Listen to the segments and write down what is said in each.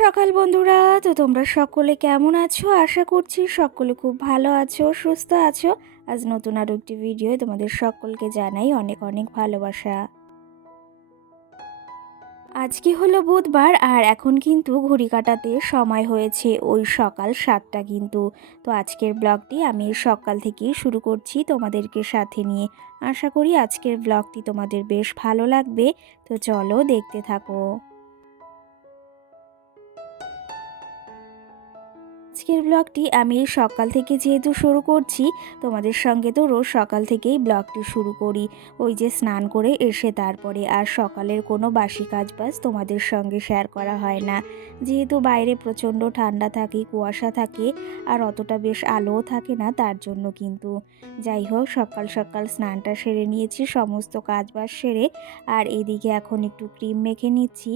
সকাল বন্ধুরা। তো তোমরা সকলে কেমন আছো? আশা করছি সকলে খুব ভালো আছো, সুস্থ আছো। আজ নতুন আরও একটি ভিডিও তোমাদের সকলকে জানাই অনেক অনেক ভালোবাসা। আজকে হলো বুধবার আর এখন কিন্তু ঘড়ি কাটাতে সময় হয়েছে ওই সকাল 7টা কিন্তু। তো আজকের ব্লগটি আমি সকাল থেকেই শুরু করছি তোমাদেরকে সাথে নিয়ে। আশা করি আজকের ব্লগটি তোমাদের বেশ ভালো লাগবে। তো চলো দেখতে থাকো। আজকের ব্লগটি আমি সকাল থেকে যেহেতু শুরু করছি, তোমাদের সঙ্গে তো রোজ সকাল থেকেই ব্লগটি শুরু করি। ওই যে স্নান করে এসে তারপরে আর সকালের কোনো বাসি কাজবাজ তোমাদের সঙ্গে শেয়ার করা হয় না। যেহেতু বাইরে প্রচণ্ড ঠান্ডা থাকে, কুয়াশা থাকে, আর অতটা বেশ আলোও থাকে না, তার জন্য কিন্তু যাই হোক সকাল সকাল স্নানটা সেরে নিয়েছি, সমস্ত কাজবাজ সেরে। আর এদিকে এখন একটু ক্রিম মেখে নিচ্ছি।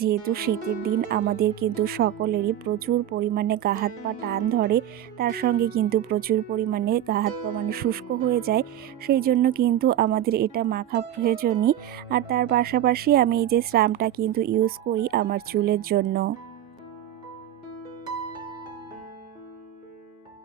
যেহেতু শীতের দিন আমাদের কিন্তু সকলেরই প্রচুর পরিমাণে গা হাত পা টান ধরে, তার সঙ্গে কিন্তু প্রচুর পরিমাণে গা হাত পা মানে শুষ্ক হয়ে যায়। সেই জন্য কিন্তু আমাদের এটা মাখা প্রয়োজনই। আর তার পাশাপাশি আমি এই যে স্রামটা কিন্তু ইউজ করি আমার চুলের জন্য।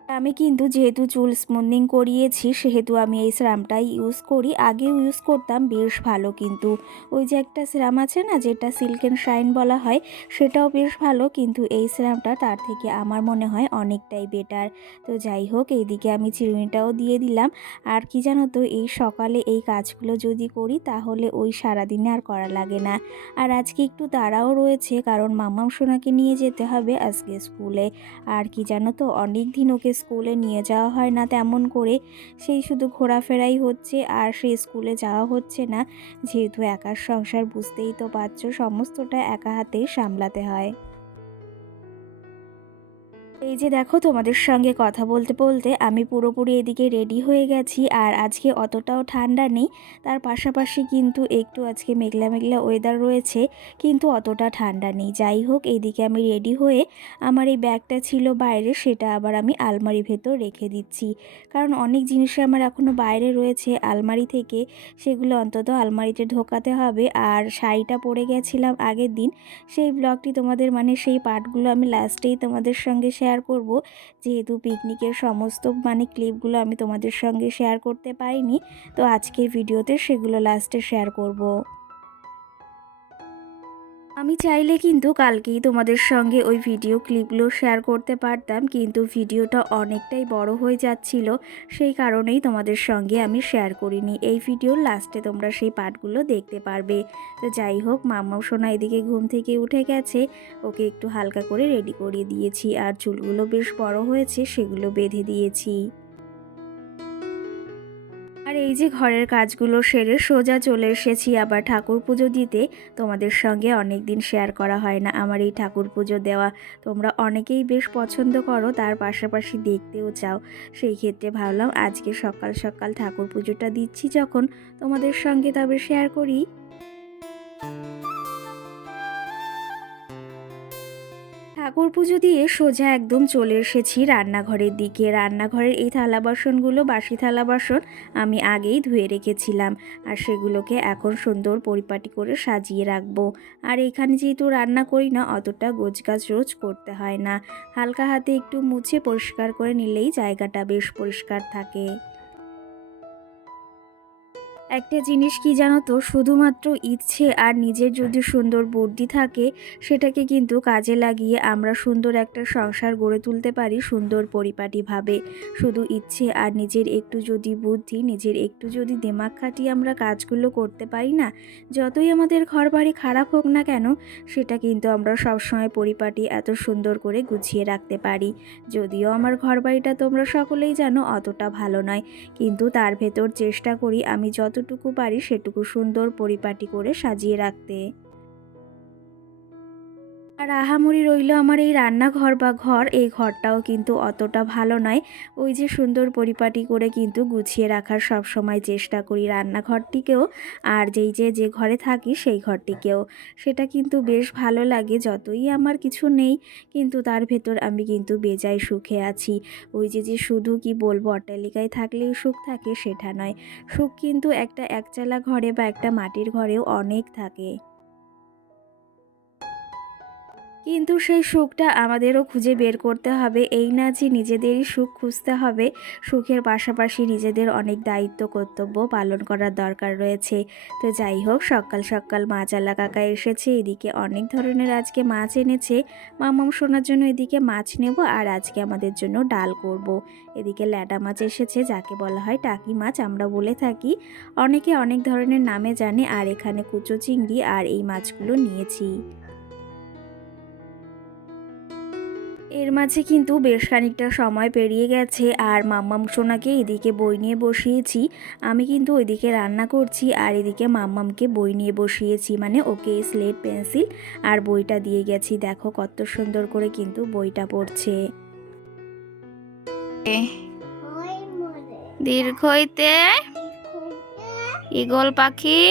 আমি কিন্তু যেহেতু চুল স্মুথনিং করিয়েছি সেহেতু আমি এই সিরামটাই ইউজ করি। আগেও ইউজ করতাম, বেশ ভালো কিন্তু। ওই যে একটা সিরাম আছে না যেটা সিল্ক অ্যান্ড শাইন বলা হয়, সেটাও বেশ ভালো, কিন্তু এই সিরামটা তার থেকে আমার মনে হয় অনেকটাই বেটার। তো যাই হোক এইদিকে আমি চিরুনিটাও দিয়ে দিলাম। আর কি জানো তো, এই সকালে এই কাজগুলো যদি করি তাহলে ওই সারাদিনে আর করা লাগে না। আর আজকে একটু তাড়াও রয়েছে, কারণ মাম্মাম সোনাকে নিয়ে যেতে হবে আজকে স্কুলে। আর কি জানো তো, অনেক দিন ওকে স্কুলে নিয়ে যাওয়া হয় না তেমন করে, সেই শুধু ঘোরাফেরাই হচ্ছে আর সে স্কুলে যাওয়া হচ্ছে না। যেহেতু একার সংসার বুঝতেই তো পারছো, সমস্তটা একা হাতেই সামলাতে হয়। এই যে দেখো তোমাদের সঙ্গে কথা বলতে বলতে আমি পুরোপুরি এদিকে রেডি হয়ে গেছি। আর আজকে অতটাও ঠান্ডা নেই, তার পাশাপাশি কিন্তু একটু আজকে মেঘলা মেঘলা ওয়েদার রয়েছে, কিন্তু অতটা ঠান্ডা নেই। যাই হোক এইদিকে আমি রেডি হয়ে আমার এই ব্যাগটা ছিল বাইরে, সেটা আবার আমি আলমারির ভেতর রেখে দিচ্ছি। কারণ অনেক জিনিসই আমার এখনও বাইরে রয়েছে আলমারি থেকে, সেগুলো অন্তত আলমারিতে ঢোকাতে হবে। আর শাড়িটা পরে গেছিলাম আগের দিন, সেই ব্লগটি তোমাদের মানে সেই পার্টগুলো আমি লাস্টেই তোমাদের সঙ্গে শেয়ার করব। যেহেতু পিকনিকের সমস্ত মানে ক্লিপগুলো আমি তোমাদের সঙ্গে শেয়ার করতে পারিনি, তো আজকের ভিডিওতে সেগুলো লাস্টে শেয়ার করব। আমি চাইলে কিন্তু কালকেই তোমাদের সঙ্গে ওই ভিডিও ক্লিপগুলো শেয়ার করতে পারতাম, কিন্তু ভিডিওটা অনেকটাই বড় হয়ে যাচ্ছিল, সেই কারণেই তোমাদের সঙ্গে আমি শেয়ার করিনি। এই ভিডিওর লাস্টে তোমরা সেই পার্টগুলো দেখতে পারবে। তো যাই হোক মাম্মাও সোনা এদিকে ঘুম থেকে উঠে গেছে, ওকে একটু হালকা করে রেডি করিয়ে দিয়েছি। আর চুলগুলো বেশ বড় হয়েছে, সেগুলো বেঁধে দিয়েছি। আর এই যে ঘরের কাজগুলো সেরে সোজা চলে এসেছি আবার ঠাকুর পুজো দিতে। তোমাদের সঙ্গে অনেক দিন শেয়ার করা হয় না আমার এই ঠাকুর পুজো দেওয়া। তোমরা অনেকেই বেশ পছন্দ করো, তার পাশাপাশি দেখতেও চাও। সেই ক্ষেত্রে ভাবলাম আজকে সকাল সকাল ঠাকুর পুজোটা দিচ্ছি যখন, তোমাদের সঙ্গে তবে শেয়ার করি। ঠাকুর পুজো দিয়ে সোজা একদম চলে এসেছি রান্নাঘরের দিকে। রান্নাঘরের এই থালা বাসনগুলো বাসি থালা বাসন আমি আগেই ধুয়ে রেখেছিলাম, আর সেগুলোকে এখন সুন্দর পরিপাটি করে সাজিয়ে রাখবো। আর এখানে যেহেতু রান্না করি না, অতটা গোছগাছ রোজ করতে হয় না, হালকা হাতে একটু মুছে পরিষ্কার করে নিলেই জায়গাটা বেশ পরিষ্কার থাকে। একটা জিনিস কি জানো তো, শুধুমাত্র ইচ্ছে আর নিজের যদি সুন্দর বুদ্ধি থাকে, সেটাকে কিন্তু কাজে লাগিয়ে আমরা সুন্দর একটা সংসার গড়ে তুলতে পারি সুন্দর পরিপাটিভাবে। শুধু ইচ্ছে আর নিজের একটু যদি বুদ্ধি, নিজের একটু যদি দিমাগ খাটিয়ে আমরা কাজগুলো করতে পারি না, যতই আমাদের ঘর বাড়ি খারাপ হোক না কেন, সেটা কিন্তু আমরা সবসময় পরিপাটি এত সুন্দর করে গুছিয়ে রাখতে পারি। যদিও আমার ঘর বাড়িটা তোমরা সকলেই জানো অতটা ভালো নয়, কিন্তু তার ভেতর চেষ্টা করি আমি যতটুকু পারি সেটুকু সুন্দর পরিপাটি করে সাজিয়ে রাখতে। আর আহামরি রইল আমার এই রান্নাঘর বা ঘর, এই ঘরটাও কিন্তু অতটা ভালো নয়। ওই যে সুন্দর পরিপাটি করে কিন্তু গুছিয়ে রাখার সব সময় চেষ্টা করি রান্নাঘরটিকেও, আর যে ঘরে থাকি সেই ঘরটিকেও। সেটা কিন্তু বেশ ভালো লাগে, যতই আমার কিছু নেই কিন্তু তার ভেতর আমি কিন্তু বেজায় সুখে আছি। ওই যে শুধু কি বলবো অট্টালিকায় থাকলেই সুখ থাকে সেটা নয়, সুখ কিন্তু একটা একচালা ঘরে বা একটা মাটির ঘরেও অনেক থাকে। কিন্তু সেই সুখটা আমাদেরও খুঁজে বের করতে হবে, এই না যে নিজেদেরই সুখ খুঁজতে হবে। সুখের পাশাপাশি নিজেদের অনেক দায়িত্ব কর্তব্য পালন করার দরকার রয়েছে। তো যাই হোক, সকাল সকাল মাছ আলা কাকা এসেছে, এদিকে অনেক ধরনের আজকে মাছ এনেছে। মামাম সোনার জন্য এদিকে মাছ নেব, আর আজকে আমাদের জন্য ডাল করব। এদিকে ল্যাটা মাছ এসেছে, যাকে বলা হয় টাকি মাছ আমরা বলে থাকি। অনেকে অনেক ধরনের নামে জানে। আর এখানে কুচো চিংড়ি আর এই মাছগুলো নিয়েছি। এর মাঝে কিন্তু বেশ খানিকটা সময় পেরিয়ে গেছে, আর মাম্মাম সোনাকে এদিকে বই নিয়ে বসিয়েছি। আমি কিন্তু ওইদিকে রান্না করছি, আর এদিকে মাম্মামকে বই নিয়ে বসিয়েছি, মানে ওকে স্লেট পেন্সিল আর বইটা দিয়ে গেছি। দেখো কত সুন্দর করে কিন্তু বইটা পড়ছে। দীর্ঘইতে ঈগল পাখি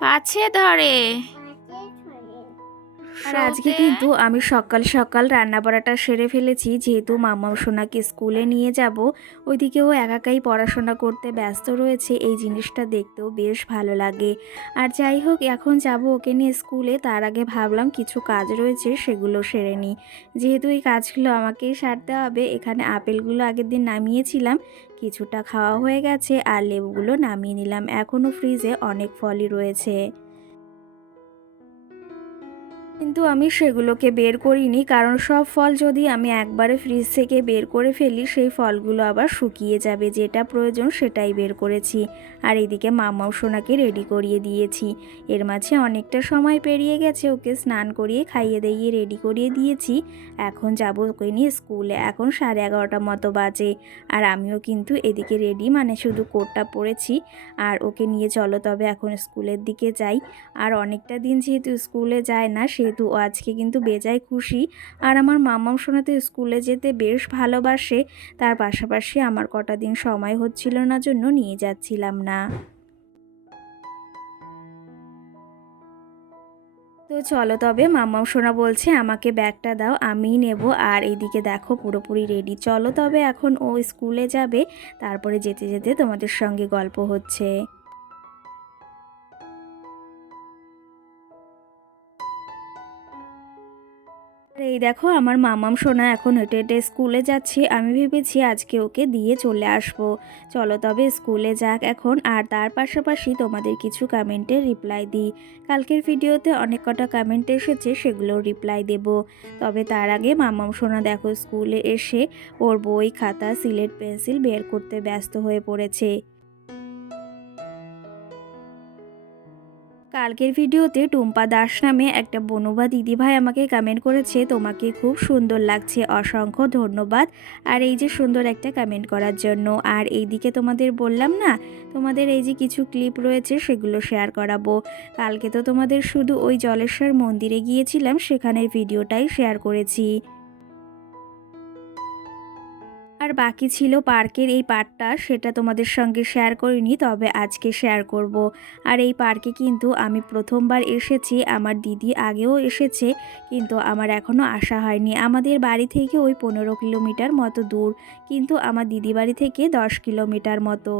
পাছে ধরে। আর আজকে কিন্তু আমি সকাল সকাল রান্না বাড়াটা সেরে ফেলেছি, যেহেতু মাম্মাম সোনাকে স্কুলে নিয়ে যাব। ওইদিকে ও একাই পড়াশোনা করতে ব্যস্ত রয়েছে, এই জিনিসটা দেখতেও বেশ ভালো লাগে। আর যাই হোক, এখন যাব ওকে নিয়ে স্কুলে, তার আগে ভাবলাম কিছু কাজ রয়েছে সেগুলো সেরে নিই, যেহেতু এই কাজগুলো আমাকেই সারতে হবে। এখানে আপেলগুলো আগের দিন নামিয়েছিলাম, কিছুটা খাওয়া হয়ে গেছে, আর লেবুগুলো নামিয়ে নিলাম। এখনও ফ্রিজে অনেক ফলই রয়েছে, কিন্তু আমি সেগুলোকে বের করিনি, কারণ সব ফল যদি আমি একবারে ফ্রিজ থেকে বের করে ফেলি সেই ফলগুলো আবার শুকিয়ে যাবে। যেটা প্রয়োজন সেটাই বের করেছি। আর এদিকে মামাও সোনাকে রেডি করিয়ে দিয়েছি। এর মাঝে অনেকটা সময় পেরিয়ে গেছে, ওকে স্নান করিয়ে খাইয়ে দাইয়ে রেডি করিয়ে দিয়েছি। এখন যাব ওকে নিয়ে স্কুলে। এখন 11:30 মতো বাজে, আর আমিও কিন্তু এদিকে রেডি, মানে শুধু কোটটা পরেছি। আর ওকে নিয়ে চলো তবে এখন স্কুলের দিকে যাই। আর অনেকটা দিন যেহেতু স্কুলে যায় না, সেহেতু ও আজকে কিন্তু বেজায় খুশি। আর আমার মামাম সোনা তো স্কুলে যেতে বেশ ভালোবাসে, তার পাশাপাশি আমার কটা দিন সময় হচ্ছিল না জন্য নিয়ে যাচ্ছিলাম না। তো চলো তবে, মাম্মাম সোনা বলছে আমাকে ব্যাগটা দাও, আমিই নেব। আর এইদিকে দেখো পুরোপুরি রেডি। চলো তবে এখন ও স্কুলে যাবে, তারপরে যেতে যেতে তোমাদের সঙ্গে গল্প হচ্ছে। আর এই দেখো, আমার মামাম সোনা এখন হেঁটে হেঁটে স্কুলে যাচ্ছে। আমি ভেবেছি আজকে ওকে দিয়ে চলে আসব। চলো তবে স্কুলে যাক এখন, আর তার পাশাপাশি তোমাদের কিছু কমেন্টের রিপ্লাই দিই। কালকের ভিডিওতে অনেক কটা কমেন্ট এসেছে, সেগুলোর রিপ্লাই দেব। তবে তার আগে মামাম সোনা দেখো স্কুলে এসে ওর বই খাতা সিলেট পেন্সিল বের করতে ব্যস্ত হয়ে পড়েছে। কালকের ভিডিওতে টুম্পা দাস নামে একটা বনুবা দিদিভাই আমাকে কমেন্ট করেছে, তোমাকে খুব সুন্দর লাগছে, অসংখ্য ধন্যবাদ। আর এই যে সুন্দর একটা কমেন্ট করার জন্য। আর এইদিকে তোমাদের বললাম না, তোমাদের এই যে কিছু ক্লিপ রয়েছে সেগুলো শেয়ার করাবো। কালকে তো তোমাদের শুধু ওই জলেশ্বর মন্দিরে গিয়েছিলাম, সেখানের ভিডিওটাই শেয়ার করেছি। আর বাকি ছিল পার্কের এই পার্টটা, সেটা তোমাদের সঙ্গে শেয়ার করিনি, তবে আজকে শেয়ার করব। আর এই পার্কে কিন্তু আমি প্রথমবার এসেছি, আমার দিদি আগেও এসেছে, কিন্তু আমার এখনও আসা হয়নি। আমাদের বাড়ি থেকে ওই 15 কিলোমিটার মতো দূর, কিন্তু আমার দিদি বাড়ি থেকে 10 কিলোমিটার মতো।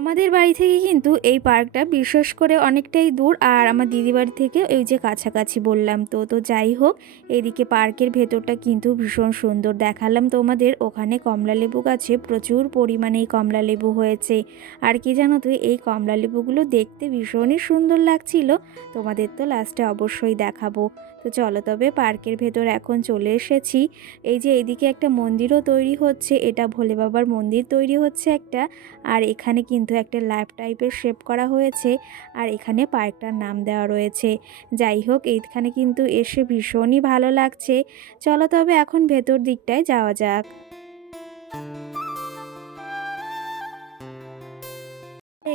আমাদের বাড়ি থেকে কিন্তু এই পার্কটা বিশেষ করে অনেকটাই দূর, আর আমার দিদি বাড়ি থেকে ওই যে কাছাকাছি বললাম। তো তো যাই হোক, এদিকে পার্কের ভেতরটা কিন্তু ভীষণ সুন্দর দেখালাম তোমাদের। ওখানে কমলালেবু গাছে প্রচুর পরিমাণেই কমলালেবু হয়েছে। আর কি জানো তো, এই কমলালেবুগুলো দেখতে ভীষণই সুন্দর লাগছিল। তোমাদের তো লাস্টে অবশ্যই দেখাবো। তো চলো তবে, পার্কের ভেতর এখন চলে এসেছি। এই যে এদিকে একটা মন্দিরও তৈরি হচ্ছে, এটা ভোলে বাবার মন্দির তৈরি হচ্ছে একটা। আর এখানে কিন্তু একটা ল্যাব টাইপের শেপ করা হয়েছে, আর এখানে পার্কটার নাম দেওয়া রয়েছে। যাই হোক, এইখানে কিন্তু এসে ভীষণই ভালো লাগছে। চলো তবে এখন ভেতর দিকটায় যাওয়া যাক।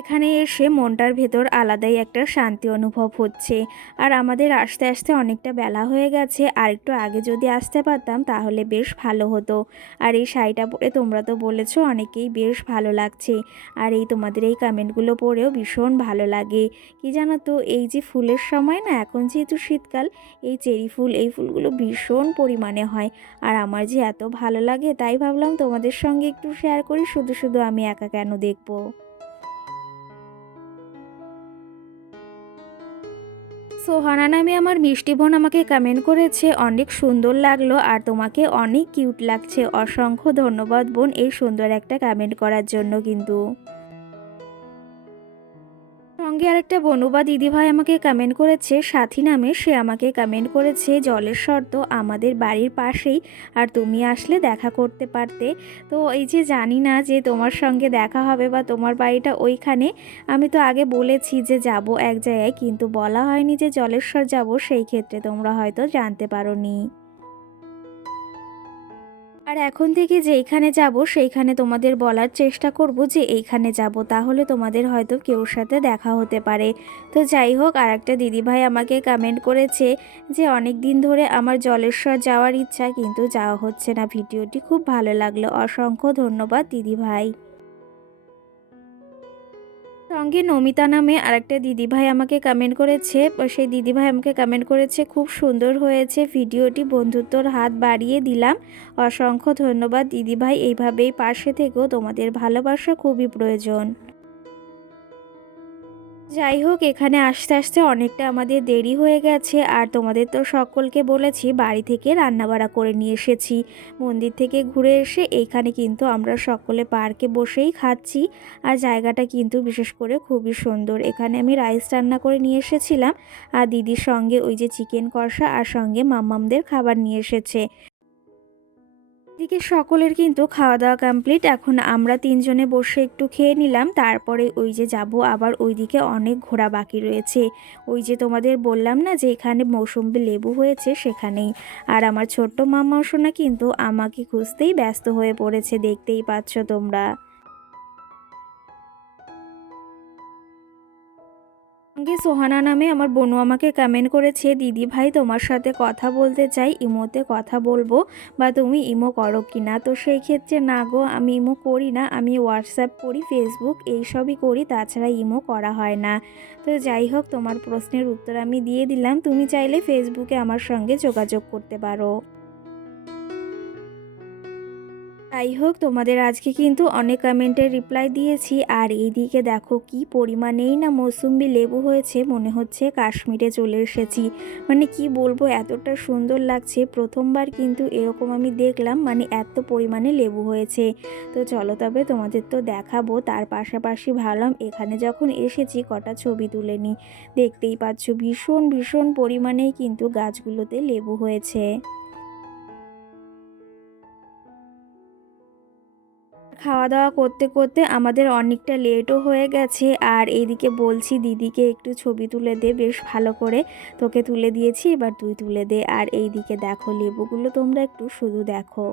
এখানে এসে মনটার ভেতর আলাদাই একটা শান্তি অনুভব হচ্ছে। আর আমাদের আসতে আসতে অনেকটা বেলা হয়ে গেছে, আর একটু আগে যদি আসতে পারতাম তাহলে বেশ ভালো হতো। আর এই শাড়িটা পরে তোমরা তো বলেছো অনেকেই বেশ ভালো লাগছে। আর এই তোমাদের এই কমেন্টগুলো পড়েও ভীষণ ভালো লাগে। কি জানো তো, এই যে ফুলের সময় না, এখন যেহেতু শীতকাল, এই চেরি ফুল, এই ফুলগুলো ভীষণ পরিমাণে হয়। আর আমার যে এত ভালো লাগে, তাই ভাবলাম তোমাদের সঙ্গে একটু শেয়ার করি, শুধু শুধু আমি একা কেন দেখবো। সোহানা নামে আমার মিষ্টি বোন আমাকে কমেন্ট করেছে অনেক সুন্দর লাগলো আর তোমাকে অনেক কিউট লাগছে। অসংখ্য ধন্যবাদ বোন এই সুন্দর একটা কমেন্ট করার জন্য। কিন্তু সঙ্গে আরেকটা বোনু বা দিদিভাই আমাকে কমেন্ট করেছে সাথী নামে, সে আমাকে কমেন্ট করেছে জলেশ্বর তো আমাদের বাড়ির পাশেই, আর তুমি আসলে দেখা করতে পারতে। তো এই যে জানি না যে তোমার সঙ্গে দেখা হবে বা তোমার বাড়িটা ওইখানে, আমি তো আগে বলেছি যে যাব এক জায়গায়, কিন্তু বলা হয়নি যে জলেশ্বর যাব, সেই ক্ষেত্রে তোমরা হয়তো জানতে পারোনি। আর এখন থেকে যেইখানে যাব সেইখানে তোমাদের বলার চেষ্টা করব যে এইখানে যাব, তাহলে তোমাদের হয়তো কেউর সাথে দেখা হতে পারে। তো যাই হোক, আর একটা দিদিভাই আমাকে কমেন্ট করেছে যে অনেক দিন ধরে আমার জলেশ্বর যাওয়ার ইচ্ছা, কিন্তু যাওয়া হচ্ছে না। ভিডিওটি খুব ভালো লাগলো, অসংখ্য ধন্যবাদ দিদিভাই। সঙ্গে নমিতা নামে আরেকটা দিদিভাই আমাকে কমেন্ট করেছে, সেই দিদিভাই আমাকে কমেন্ট করেছে খুব সুন্দর হয়েছে ভিডিওটি, বন্ধুত্বর হাত বাড়িয়ে দিলাম। অসংখ্য ধন্যবাদ দিদিভাই, এইভাবেই পাশে থেকেও, তোমাদের ভালোবাসা খুবই প্রয়োজন। যাই হোক, এখানে আসতে আসতে অনেকটা আমাদের দেরি হয়ে গেছে, আর তোমাদের তো সকলকে বলেছি বাড়ি থেকে রান্নাবাড়া করে নিয়ে এসেছি। মন্দির থেকে ঘুরে এসে এইখানে কিন্তু আমরা সকলে পার্কে বসেই খাচ্ছি। আর জায়গাটা কিন্তু বিশেষ করে খুবই সুন্দর। এখানে আমি রাইস রান্না করে নিয়ে এসেছিলাম, আর দিদির সঙ্গে ওই যে চিকেন কষা, আর সঙ্গে মাম্মামদের খাবার নিয়ে এসেছে। এদিকে সকলের কিন্তু খাওয়া দাওয়া কমপ্লিট। এখন আমরা তিনজনে বসে একটু খেয়ে নিলাম, তারপরে ওই যে যাব আবার ওইদিকে অনেক ঘোরা বাকি রয়েছে। ওই যে তোমাদের বললাম না যে এখানে মৌসুম্বি লেবু হয়েছে, সেখানেই। আর আমার ছোট্ট মামা সোনা কিন্তু আমাকে খুঁজতেই ব্যস্ত হয়ে পড়েছে, দেখতেই পাচ্ছ তোমরা। সঙ্গে সোহানা নামে আমার বোনু আমাকে কমেন্ট করেছে দিদি ভাই তোমার সাথে কথা বলতে চাই, ইমোতে কথা বলবো বা তুমি ইমো করো কি না। তো সেই ক্ষেত্রে না গো, আমি ইমো করি না, আমি হোয়াটসঅ্যাপ করি, ফেসবুক এইসবই করি, তাছাড়া ইমো করা হয় না। তো যাই হোক, তোমার প্রশ্নের উত্তর আমি দিয়ে দিলাম। তুমি চাইলে ফেসবুকে আমার সঙ্গে যোগাযোগ করতে পারো। যাই হোক, তোমাদের আজকে কিন্তু অনেক কমেন্টের রিপ্লাই দিয়েছি। আর এইদিকে দেখো কি পরিমাণেই না মৌসুম্বি লেবু হয়েছে, মনে হচ্ছে কাশ্মীরে চলে এসেছি। মানে কি বলবো, এতটা সুন্দর লাগছে, প্রথমবার কিন্তু এরকম আমি দেখলাম, মানে এত পরিমাণে লেবু হয়েছে। তো চলো তবে তোমাদের তো দেখাবো, তার পাশাপাশি ভাবলাম এখানে যখন এসেছি কটা ছবি তুলে নিই। দেখতেই পাচ্ছ ভীষণ ভীষণ পরিমাণেই কিন্তু গাছগুলোতে লেবু হয়েছে। খাওয়া দাওয়া করতে করতে আমাদের অনেকটা লেটও হয়ে গেছে। আর এইদিকে বলছি দিদিকে একটু ছবি তুলে দে বেশ ভালো করে, তোকে তুলে দিয়েছি, এবার তুই তুলে দে। আর এইদিকে দেখো লেবুগুলো তোমরা একটু শুধু দেখো।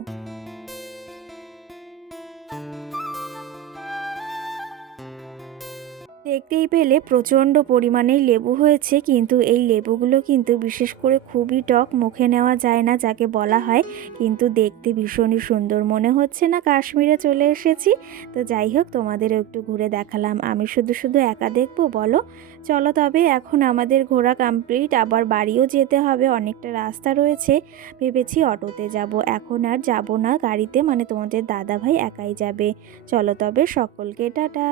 দেখতেই পেলে প্রচণ্ড পরিমাণেই লেবু হয়েছে, কিন্তু এই লেবুগুলো কিন্তু বিশেষ করে খুবই টক, মুখে নেওয়া যায় না যাকে বলা হয়, কিন্তু দেখতে ভীষণই সুন্দর, মনে হচ্ছে না কাশ্মীরে চলে এসেছি। তো যাই হোক, তোমাদেরও একটু ঘুরে দেখালাম, আমি শুধু শুধু একা দেখবো বলো। চলো তবে, এখন আমাদের ঘোরা কমপ্লিট, আবার বাড়িও যেতে হবে, অনেকটা রাস্তা রয়েছে। ভেবেছি অটোতে যাব, এখন আর যাব না গাড়িতে, মানে তোমাদের দাদা ভাই একাই যাবে। চলো তবে, সকলকে টাটা।